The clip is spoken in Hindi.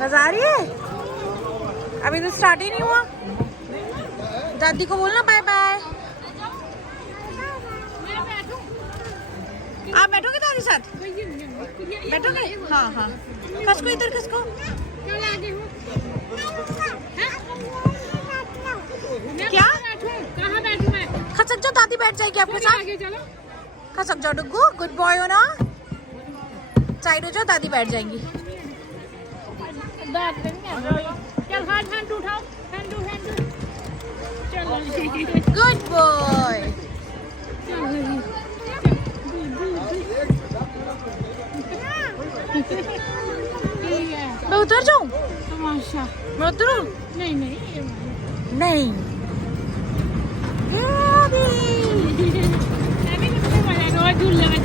मजा आ रही है? अभी तो स्टार्ट ही नहीं हुआ। दादी को बोलना बाय बाय। आप बैठोगे दादी साथ? बैठोगे? हाँ हाँ। किसको इधर किसको? क्या? कहाँ बैठूं मैं? खसक जाओ, दादी बैठ जाएगी आपके साथ। आगे चलो। खसक जाओ डुग्गू, गुड बॉय हो ना। साइड हो जाओ, दादी बैठ जाएंगी। चल हैंड उठाओ, हैंड चलो गुड बॉय। मैं उतर जाऊं? तमाशा। मैं उतरूं? नहीं नहीं नहीं। रोज झूलने में